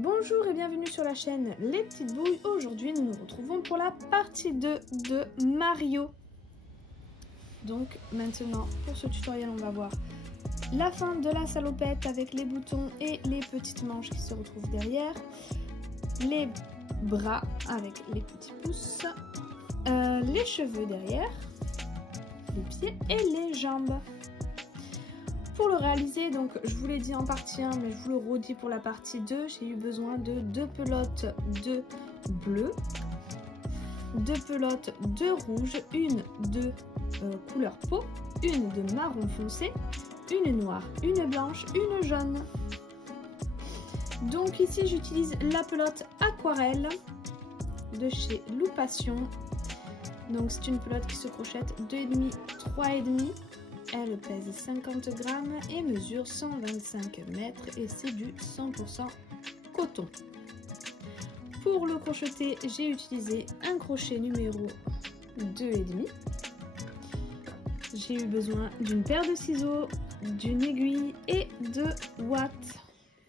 Bonjour et bienvenue sur la chaîne Les Petites Bouilles. Aujourd'hui nous nous retrouvons pour la partie 2 de Mario. Donc maintenant pour ce tutoriel on va voir la fin de la salopette avec les boutons et les petites manches qui se retrouvent derrière, les bras avec les petits pouces, les cheveux derrière, les pieds et les jambes. Pour le réaliser, donc je vous l'ai dit en partie 1, mais je vous le redis pour la partie 2, j'ai eu besoin de 2 pelotes de bleu, 2 pelotes de rouge, une de couleur peau, une de marron foncé, une noire, une blanche, une jaune. Donc ici j'utilise la pelote aquarelle de chez Loupation. Donc c'est une pelote qui se crochette 2,5, 3,5. Elle pèse 50 grammes et mesure 125 mètres et c'est du 100% coton. Pour le crocheter, j'ai utilisé un crochet numéro 2,5. J'ai eu besoin d'une paire de ciseaux, d'une aiguille et de watts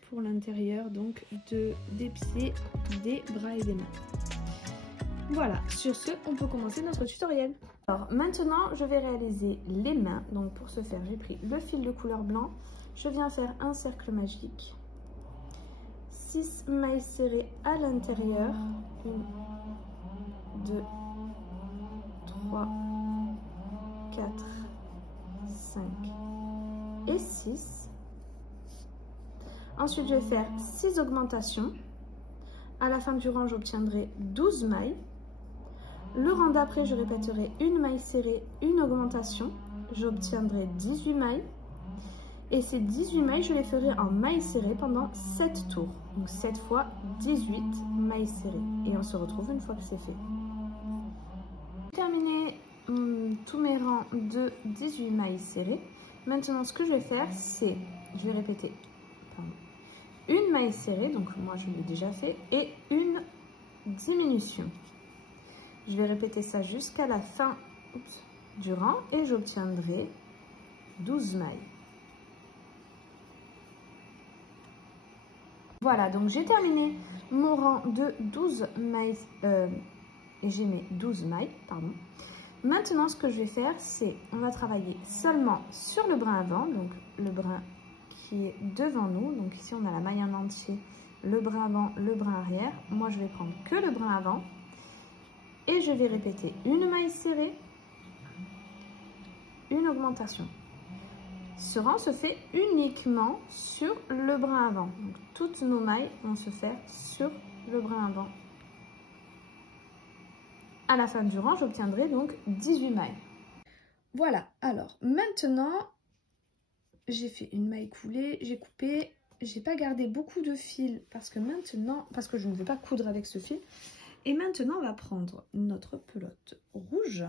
pour l'intérieur, donc des pieds, des bras et des mains. Voilà, sur ce, on peut commencer notre tutoriel. Alors maintenant, je vais réaliser les mains. Donc pour ce faire, j'ai pris le fil de couleur blanc. Je viens faire un cercle magique. 6 mailles serrées à l'intérieur. 1, 2, 3, 4, 5 et 6. Ensuite, je vais faire 6 augmentations. À la fin du rang, j'obtiendrai 12 mailles. Le rang d'après, je répéterai une maille serrée, une augmentation. J'obtiendrai 18 mailles. Et ces 18 mailles, je les ferai en mailles serrées pendant 7 tours. Donc 7 fois 18 mailles serrées. Et on se retrouve une fois que c'est fait. J'ai terminé tous mes rangs de 18 mailles serrées. Maintenant, ce que je vais faire, c'est, je vais répéter, une maille serrée, donc moi je l'ai déjà fait, et une diminution. Je vais répéter ça jusqu'à la fin du rang et j'obtiendrai 12 mailles. Voilà, donc j'ai terminé mon rang de 12 mailles et j'ai mes 12 mailles, pardon. Maintenant, ce que je vais faire, c'est on va travailler seulement sur le brin avant, donc le brin qui est devant nous. Donc ici, on a la maille en entier, le brin avant, le brin arrière. Moi, je vais prendre que le brin avant. Et je vais répéter une maille serrée, une augmentation. Ce rang se fait uniquement sur le brin avant. Donc, toutes nos mailles vont se faire sur le brin avant. À la fin du rang, j'obtiendrai donc 18 mailles. Voilà, alors maintenant, j'ai fait une maille coulée, j'ai coupé. J'ai pas gardé beaucoup de fil parce que je ne vais pas coudre avec ce fil. Et maintenant, on va prendre notre pelote rouge.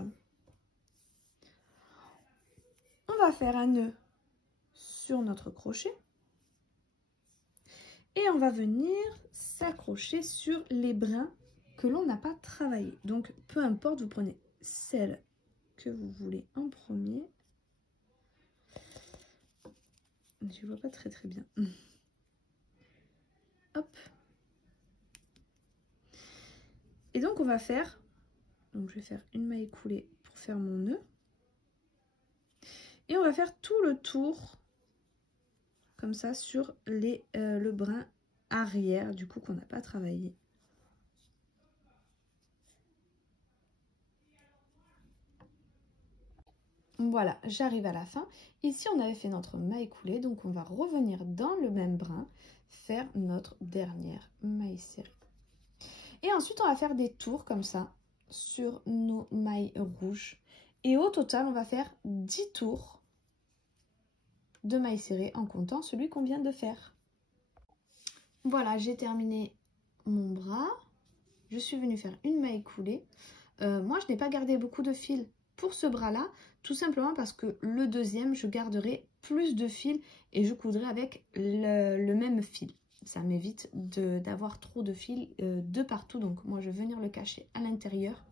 On va faire un nœud sur notre crochet. Et on va venir s'accrocher sur les brins que l'on n'a pas travaillé. Donc, peu importe, vous prenez celle que vous voulez en premier. Je ne vois pas très bien. Hop. Et donc on va faire, donc je vais faire une maille coulée pour faire mon nœud. Et on va faire tout le tour, comme ça, sur le brin arrière, du coup qu'on n'a pas travaillé. Voilà, j'arrive à la fin. Ici, on avait fait notre maille coulée, donc on va revenir dans le même brin, faire notre dernière maille serrée. Et ensuite, on va faire des tours comme ça sur nos mailles rouges. Et au total, on va faire 10 tours de mailles serrées en comptant celui qu'on vient de faire. Voilà, j'ai terminé mon bras. Je suis venue faire une maille coulée. Moi, je n'ai pas gardé beaucoup de fil pour ce bras-là, tout simplement parce que le deuxième, je garderai plus de fil et je coudrai avec le même fil. Ça m'évite d'avoir trop de fil de partout. Donc moi, je vais venir le cacher à l'intérieur.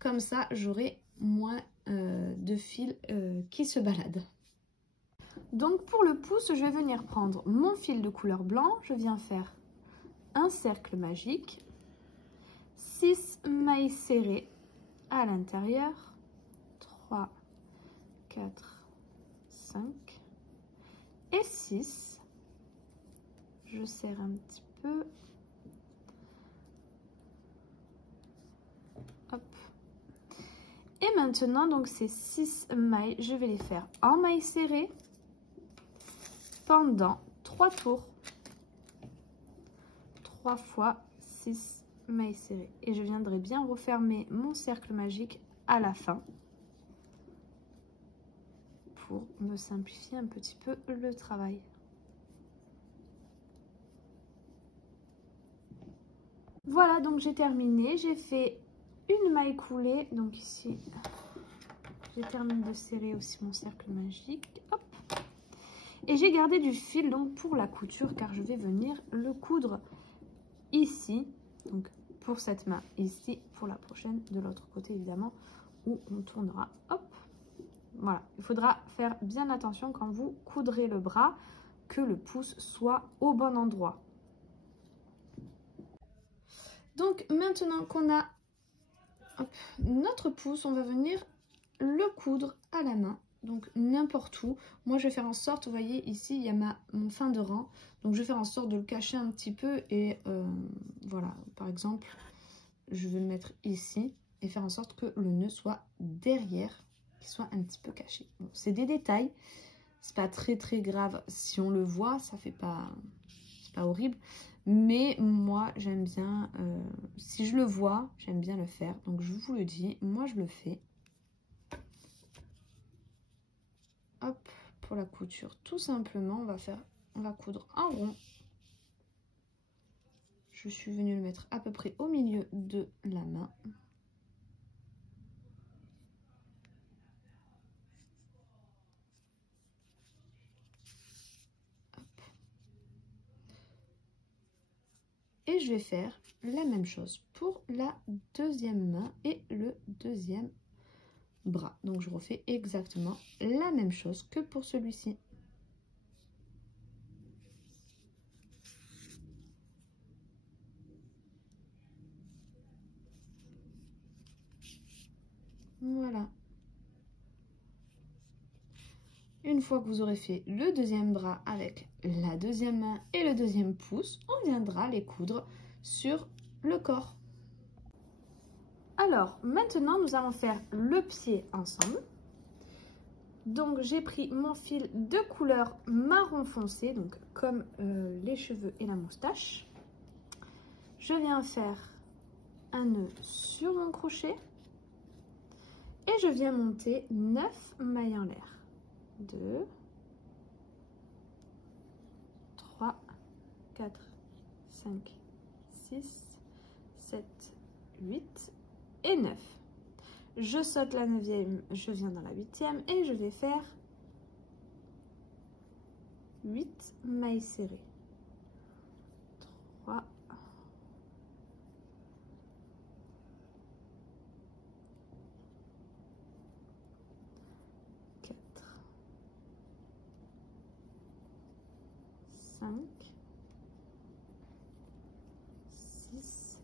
Comme ça, j'aurai moins de fil qui se baladent. Donc pour le pouce, je vais venir prendre mon fil de couleur blanc. Je viens faire un cercle magique, 6 mailles serrées à l'intérieur, 3, 4, 5 et 6. Je serre un petit peu. Hop. Et maintenant, donc ces 6 mailles, je vais les faire en mailles serrées pendant 3 tours. 3 fois 6 mailles serrées. Et je viendrai bien refermer mon cercle magique à la fin pour me simplifier un petit peu le travail. Voilà, donc j'ai terminé. J'ai fait une maille coulée. Donc ici, j'ai terminé de serrer aussi mon cercle magique. Hop. Et j'ai gardé du fil donc pour la couture car je vais venir le coudre ici. Donc pour cette main ici, pour la prochaine de l'autre côté évidemment où on tournera. Hop. Voilà, il faudra faire bien attention quand vous coudrez le bras que le pouce soit au bon endroit. Donc maintenant qu'on a notre pouce, on va venir le coudre à la main, donc n'importe où. Moi je vais faire en sorte, vous voyez ici il y a mon fin de rang, donc je vais faire en sorte de le cacher un petit peu et voilà, par exemple je vais le mettre ici et faire en sorte que le nœud soit derrière, qu'il soit un petit peu caché. Bon, c'est des détails, c'est pas très grave si on le voit, ça fait pas, c'est pas horrible. Mais moi, j'aime bien, si je le vois, j'aime bien le faire. Donc, je vous le dis, moi, je le fais. Hop, pour la couture, tout simplement, on va coudre en rond. Je suis venue le mettre à peu près au milieu de la main. Hop. Et je vais faire la même chose pour la deuxième main et le deuxième bras. Donc je refais exactement la même chose que pour celui-ci. Voilà. Une fois que vous aurez fait le deuxième bras avec la deuxième main et le deuxième pouce, on viendra les coudre sur le corps. Alors, maintenant, nous allons faire le pied ensemble. Donc, j'ai pris mon fil de couleur marron foncé, donc comme les cheveux et la moustache. Je viens faire un nœud sur mon crochet et je viens monter 9 mailles en l'air. 2, 3, 4, 5, 6, 7, 8 et 9. Je saute la 9e, je viens dans la 8e et je vais faire 8 mailles serrées. 3, 4, 5, 6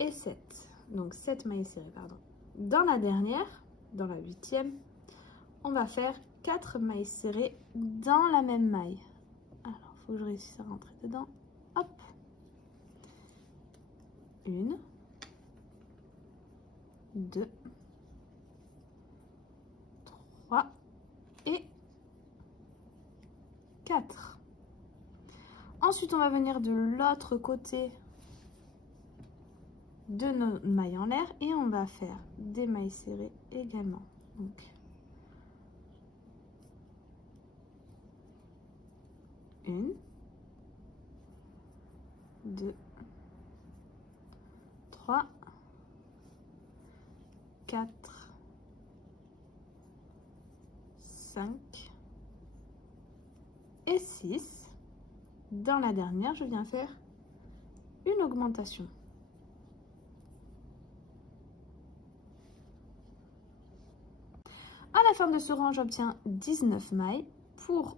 et 7. Donc 7 mailles serrées, pardon. Dans la dernière, dans la 8e, on va faire 4 mailles serrées dans la même maille. Alors, il faut que je réussisse à rentrer dedans. Hop. 1, 2, 3 et 4. Ensuite, on va venir de l'autre côté de nos mailles en l'air et on va faire des mailles serrées également. Donc, une, 2, 3, 4, 5 et 6. Dans la dernière, je viens faire une augmentation. À la fin de ce rang, j'obtiens 19 mailles. Pour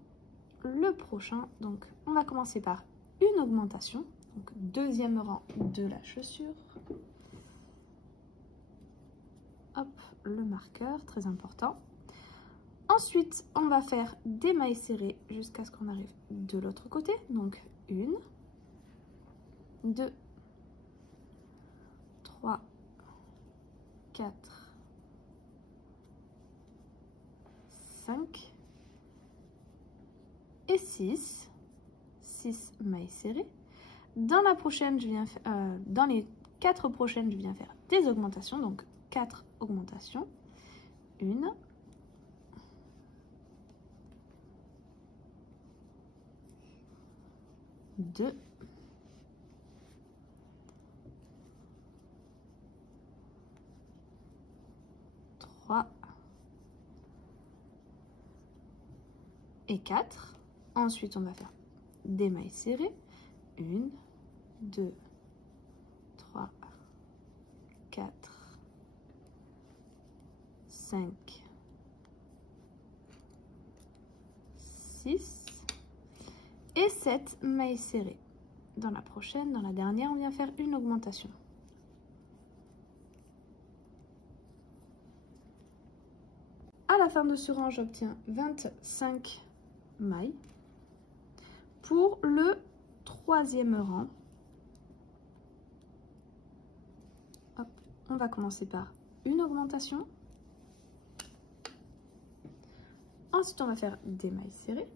le prochain, donc on va commencer par une augmentation. Donc deuxième rang de la chaussure. Hop, le marqueur, très important. Ensuite, on va faire des mailles serrées jusqu'à ce qu'on arrive de l'autre côté. Donc 1, 2, 3, 4, 5 et 6. 6 mailles serrées. Dans la prochaine, dans les 4 prochaines, je viens faire des augmentations. Donc 4 augmentations. 1, 2, 3 et 4. Ensuite, on va faire des mailles serrées. 1, 2, 3, 4, 5, 6 et 7 mailles serrées. Dans la prochaine, dans la dernière, on vient faire une augmentation. À la fin de ce rang, j'obtiens 25 mailles. Pour le troisième rang, hop, on va commencer par une augmentation. Ensuite, on va faire des mailles serrées.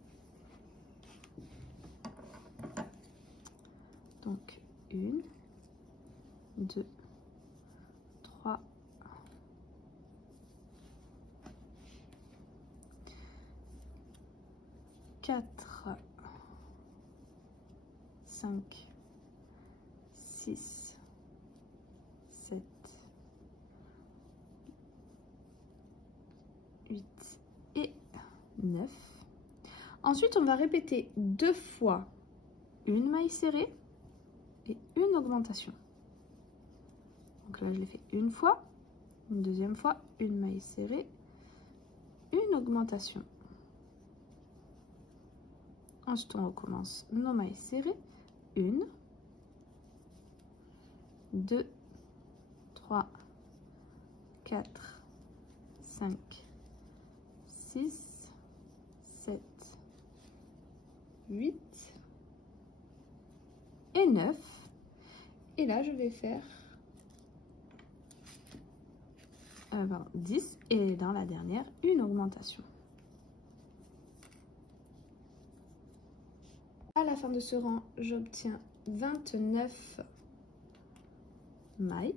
Donc 1, 2, 3, 4, 5, 6, 7, 8 et 9. Ensuite, on va répéter 2 fois une maille serrée et une augmentation. Donc là, je l'ai fait une fois, une deuxième fois, une maille serrée, une augmentation. Ensuite, on recommence nos mailles serrées. 1, 2, 3, 4, 5, 6, 7, 8 et 9. Et là, je vais faire 10 et dans la dernière, une augmentation. À la fin de ce rang, j'obtiens 29 mailles.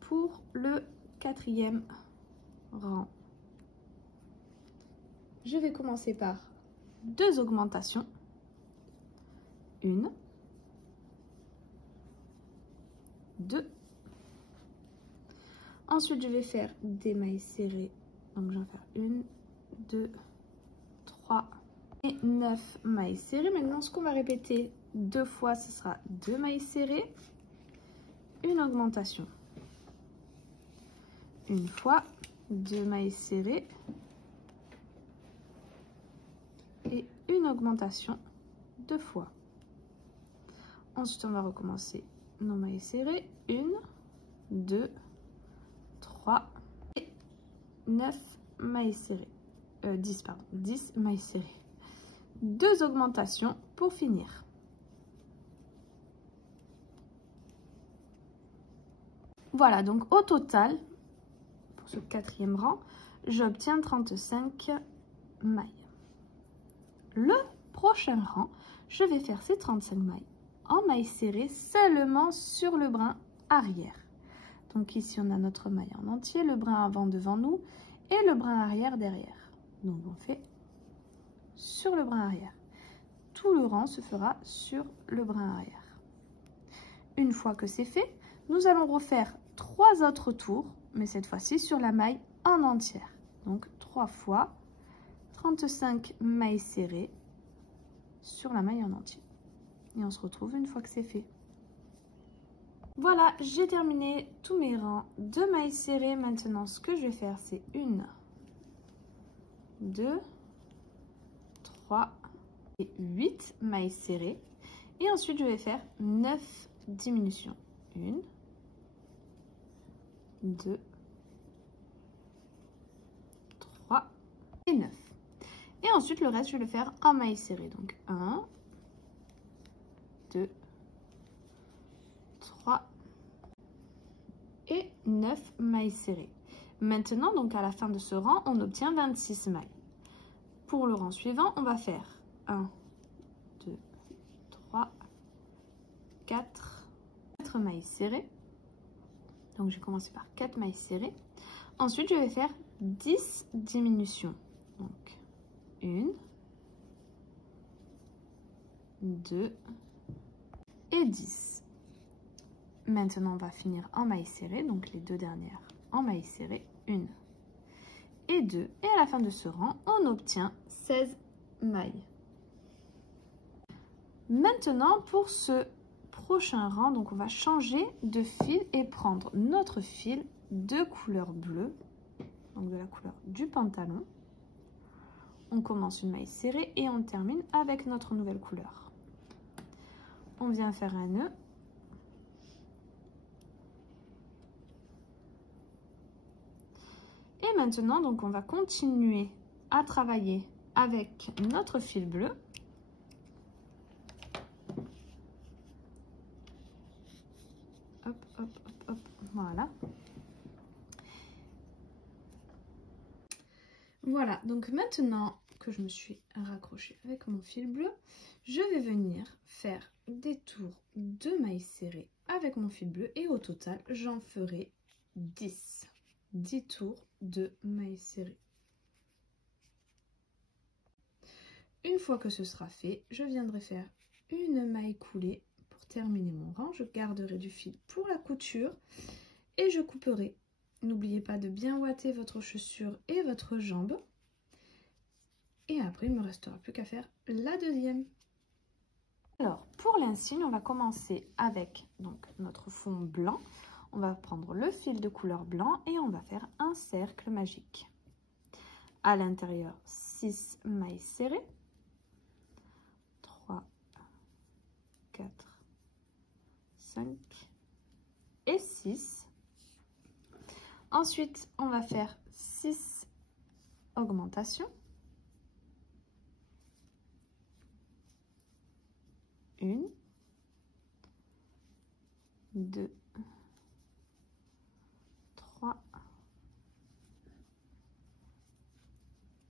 Pour le quatrième rang, je vais commencer par 2 augmentations. 1, 2. Ensuite, je vais faire des mailles serrées. Donc, je vais faire 1, 2, 3 et 9 mailles serrées. Maintenant, ce qu'on va répéter 2 fois, ce sera 2 mailles serrées, une augmentation. Une fois, 2 mailles serrées et une augmentation 2 fois. Ensuite, on va recommencer nos mailles serrées. 1, 2, 3 et 9 mailles serrées. 10, pardon. 10 mailles serrées. 2 augmentations pour finir. Voilà, donc au total, pour ce quatrième rang, j'obtiens 35 mailles. Le prochain rang, je vais faire ces 35 mailles en mailles serrées seulement sur le brin arrière. Donc ici, on a notre maille en entier, le brin avant devant nous et le brin arrière derrière. Donc on fait sur le brin arrière. Tout le rang se fera sur le brin arrière. Une fois que c'est fait, nous allons refaire 3 autres tours, mais cette fois-ci sur la maille en entière. Donc 3 fois 35 mailles serrées sur la maille en entier. Et on se retrouve une fois que c'est fait. Voilà, j'ai terminé tous mes rangs de mailles serrées. Maintenant, ce que je vais faire, c'est 1, 2, 3 et 8 mailles serrées. Et ensuite, je vais faire 9 diminutions. 1, 2, 3 et 9. Et ensuite, le reste, je vais le faire en mailles serrées. Donc 1, 2, 3 et 9 mailles serrées. Maintenant, donc à la fin de ce rang, on obtient 26 mailles. Pour le rang suivant, on va faire 1, 2, 3, 4 mailles serrées. Donc, je vais commencer par 4 mailles serrées. Ensuite, je vais faire 10 diminutions. Donc, 1, 2 et 10. Maintenant, on va finir en mailles serrées. Donc, les deux dernières en mailles serrées. 1 et 2. Et à la fin de ce rang, on obtient 16 mailles. Maintenant, pour ce prochain rang, donc on va changer de fil et prendre notre fil de couleur bleue, donc de la couleur du pantalon. On commence une maille serrée et on termine avec notre nouvelle couleur. On vient faire un nœud. Et maintenant, donc on va continuer à travailler avec notre fil bleu. Hop, hop, hop, hop, voilà. Voilà, donc maintenant que je me suis raccrochée avec mon fil bleu, je vais venir faire des tours de mailles serrées avec mon fil bleu et au total, j'en ferai 10. 10 tours de mailles serrées. Une fois que ce sera fait, je viendrai faire une maille coulée pour terminer mon rang. Je garderai du fil pour la couture et je couperai. N'oubliez pas de bien ouater votre chaussure et votre jambe. Et après, il ne me restera plus qu'à faire la deuxième. Alors, pour l'insigne, on va commencer avec donc, notre fond blanc. On va prendre le fil de couleur blanc et on va faire un cercle magique. À l'intérieur, 6 mailles serrées. 3, 4, 5 et 6. Ensuite, on va faire 6 augmentations. 1, 2, 3,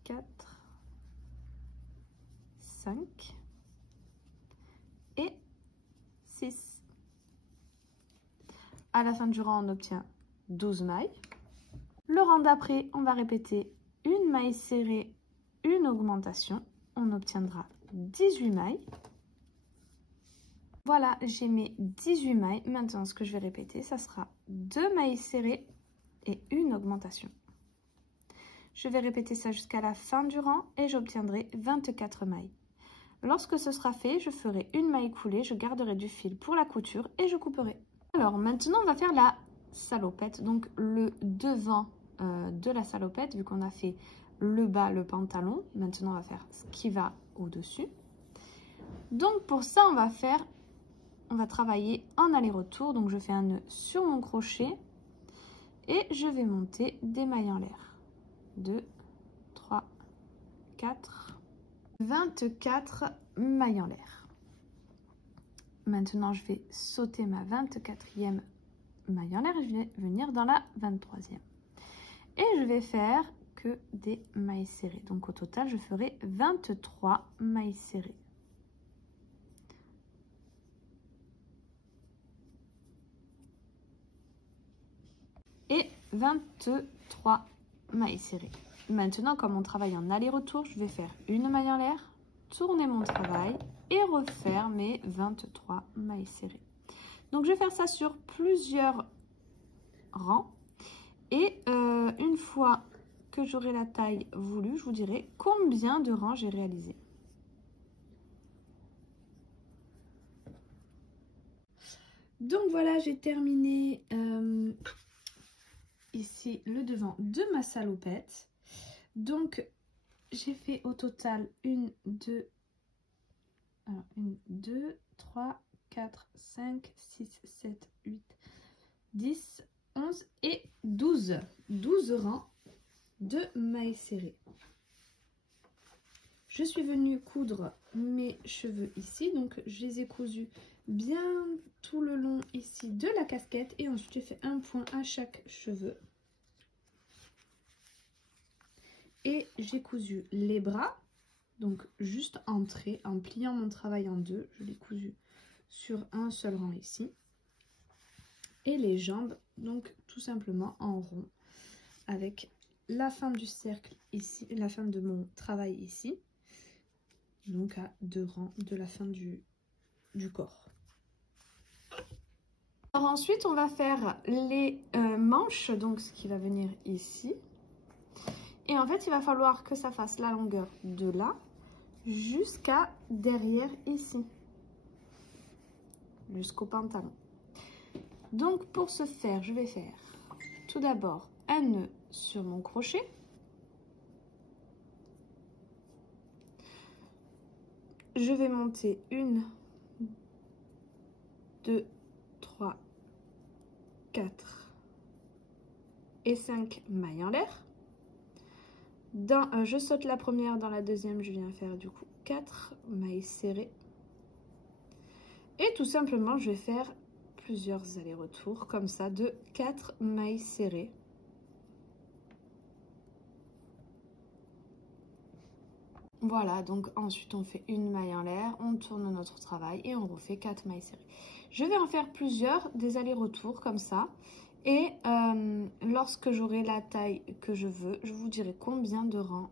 4, 5 et 6. À la fin du rang, on obtient 12 mailles. Le rang d'après, on va répéter une maille serrée, une augmentation. On obtiendra 18 mailles. Voilà, j'ai mes 18 mailles. Maintenant, ce que je vais répéter, ça sera 2 mailles serrées et une augmentation. Je vais répéter ça jusqu'à la fin du rang et j'obtiendrai 24 mailles. Lorsque ce sera fait, je ferai une maille coulée, je garderai du fil pour la couture et je couperai. Alors, maintenant, on va faire la salopette, donc le devant de la salopette, vu qu'on a fait le bas, le pantalon. Maintenant, on va faire ce qui va au-dessus. Donc, pour ça, on va travailler en aller-retour. Donc, je fais un nœud sur mon crochet et je vais monter des mailles en l'air. 2, 3, 4, 24 mailles en l'air. Maintenant, je vais sauter ma 24e maille en l'air et je vais venir dans la 23e. Et je vais faire que des mailles serrées. Donc, au total, je ferai 23 mailles serrées. Et 23 mailles serrées. Maintenant, comme on travaille en aller-retour, je vais faire une maille en l'air, tourner mon travail et refaire mes 23 mailles serrées. Donc, je vais faire ça sur plusieurs rangs. Et une fois que j'aurai la taille voulue, je vous dirai combien de rangs j'ai réalisé. Donc voilà, j'ai terminé ici le devant de ma salopette. Donc j'ai fait au total 1, 2, Alors, 1, 2, 3, 4, 5, 6, 7, 8, 10, 11 et 12. 12 rangs de mailles serrées. Je suis venue coudre mes cheveux ici, donc je les ai cousus bien tout le long ici de la casquette et ensuite j'ai fait un point à chaque cheveu. Et j'ai cousu les bras, donc juste en trait, en pliant mon travail en deux, je l'ai cousu sur un seul rang ici. Et les jambes, donc tout simplement en rond, avec la fin du cercle ici, la fin de mon travail ici, donc à 2 rangs de la fin du corps. Alors ensuite, on va faire les manches, donc ce qui va venir ici. Et en fait, il va falloir que ça fasse la longueur de là jusqu'à derrière ici, jusqu'au pantalon. Donc pour ce faire, je vais faire tout d'abord un nœud sur mon crochet. Je vais monter 1, 2, 3, 4 et 5 mailles en l'air. Je saute la première, dans la deuxième, je viens faire du coup 4 mailles serrées. Et tout simplement, je vais faire plusieurs allers-retours comme ça de 4 mailles serrées. Voilà, donc ensuite on fait une maille en l'air, on tourne notre travail et on refait 4 mailles serrées. Je vais en faire plusieurs, des allers-retours comme ça. Et lorsque j'aurai la taille que je veux, je vous dirai combien de rangs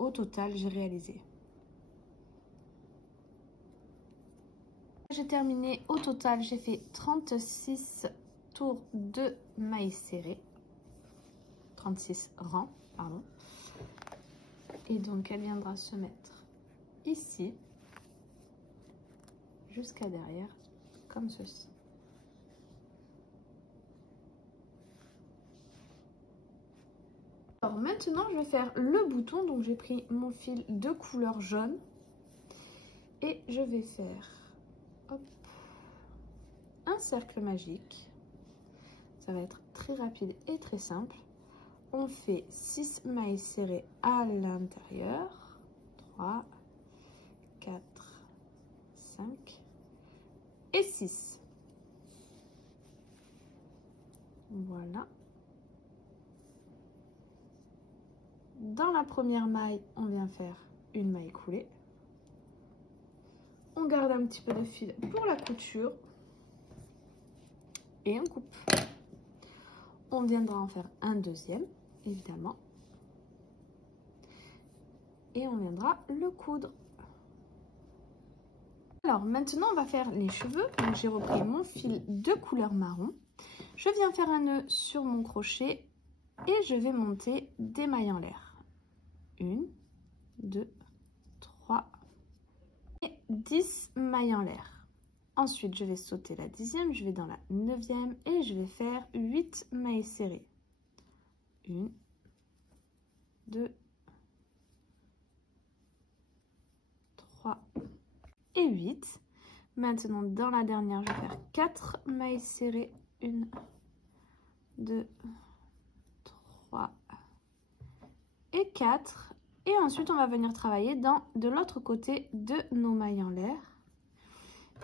au total j'ai réalisé. J'ai terminé, au total j'ai fait 36 tours de mailles serrées. 36 rangs, pardon. Et donc elle viendra se mettre ici, jusqu'à derrière, comme ceci. Alors maintenant je vais faire le bouton, donc j'ai pris mon fil de couleur jaune et je vais faire hop, un cercle magique. Ça va être très rapide et très simple. On fait 6 mailles serrées à l'intérieur, 3, 4, 5 et 6. Voilà. Dans la première maille, on vient faire une maille coulée. On garde un petit peu de fil pour la couture et on coupe. On viendra en faire un deuxième, évidemment. Et on viendra le coudre. Alors maintenant, on va faire les cheveux. Donc j'ai repris mon fil de couleur marron. Je viens faire un nœud sur mon crochet et je vais monter des mailles en l'air. 1, 2, 3 et 10 mailles en l'air. Ensuite, je vais sauter la 10e, je vais dans la 9e et je vais faire 8 mailles serrées. 1, 2, 3 et 8. Maintenant, dans la dernière, je vais faire 4 mailles serrées. 1, 2, 3 et 4. Et ensuite, on va venir travailler de l'autre côté de nos mailles en l'air.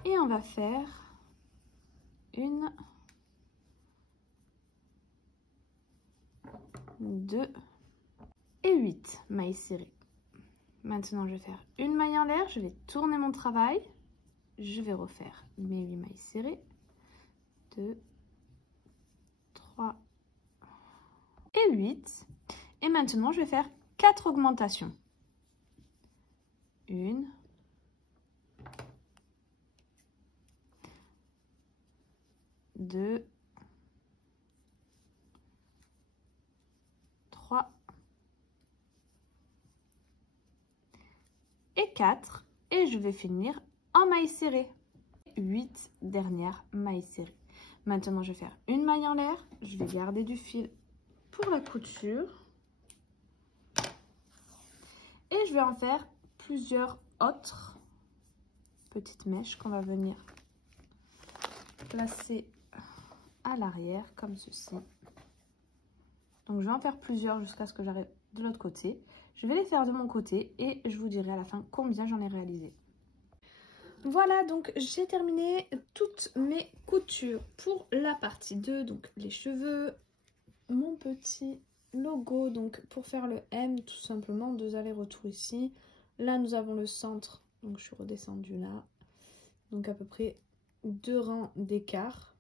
Et on va faire 1, 2 et 8 mailles serrées. Maintenant, je vais faire une maille en l'air. Je vais tourner mon travail. Je vais refaire mes 8 mailles serrées. 2, 3 et 8. Et maintenant, je vais faire 4 augmentations. 1, 2, 3 et 4. Et je vais finir en maille serrée. 8 dernières mailles serrées. Maintenant, je vais faire une maille en l'air. Je vais garder du fil pour la couture. Et je vais en faire plusieurs autres petites mèches qu'on va venir placer à l'arrière comme ceci. Donc je vais en faire plusieurs jusqu'à ce que j'arrive de l'autre côté. Je vais les faire de mon côté et je vous dirai à la fin combien j'en ai réalisé. Voilà, donc j'ai terminé toutes mes coutures pour la partie 2, donc les cheveux, mon petit logo, donc pour faire le M, tout simplement, 2 allers-retours ici. Là, nous avons le centre, donc je suis redescendue là, donc à peu près 2 rangs d'écart.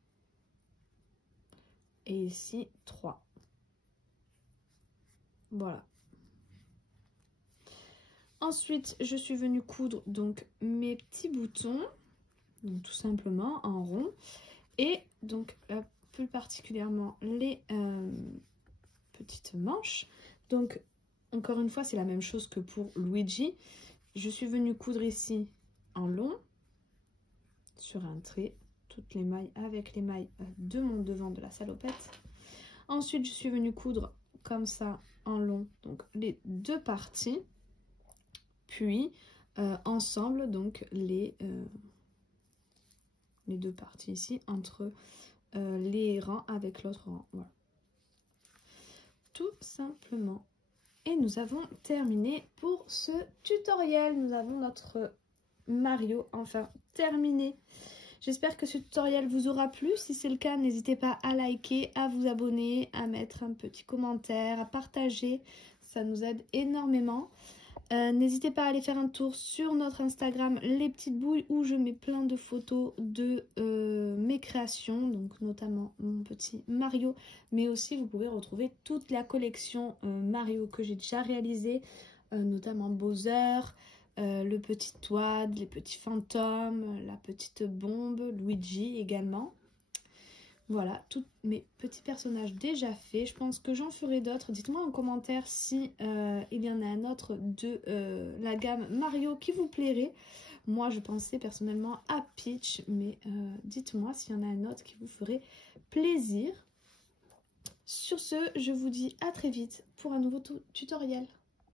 Et ici, 3. Voilà. Ensuite, je suis venue coudre donc mes petits boutons, donc tout simplement en rond, et donc plus particulièrement les petites manches. Donc encore une fois, c'est la même chose que pour Luigi. Je suis venue coudre ici en long sur un trait, toutes les mailles avec les mailles de mon devant de la salopette. Ensuite, je suis venue coudre comme ça en long, donc les 2 parties. Puis ensemble donc les 2 parties ici entre les rangs avec l'autre rang. Voilà. Tout simplement. Et nous avons terminé pour ce tutoriel. Nous avons notre Mario enfin terminé. J'espère que ce tutoriel vous aura plu. Si c'est le cas, n'hésitez pas à liker, à vous abonner, à mettre un petit commentaire, à partager. Ça nous aide énormément. N'hésitez pas à aller faire un tour sur notre Instagram Les Petites Bouilles où je mets plein de photos de mes créations, donc notamment mon petit Mario, mais aussi vous pouvez retrouver toute la collection Mario que j'ai déjà réalisée, notamment Bowser, le petit Toad, les petits fantômes, la petite bombe, Luigi également. Voilà, tous mes petits personnages déjà faits. Je pense que j'en ferai d'autres. Dites-moi en commentaire si il y en a un autre de la gamme Mario qui vous plairait. Moi, je pensais personnellement à Peach, mais dites-moi s'il y en a un autre qui vous ferait plaisir. Sur ce, je vous dis à très vite pour un nouveau tutoriel.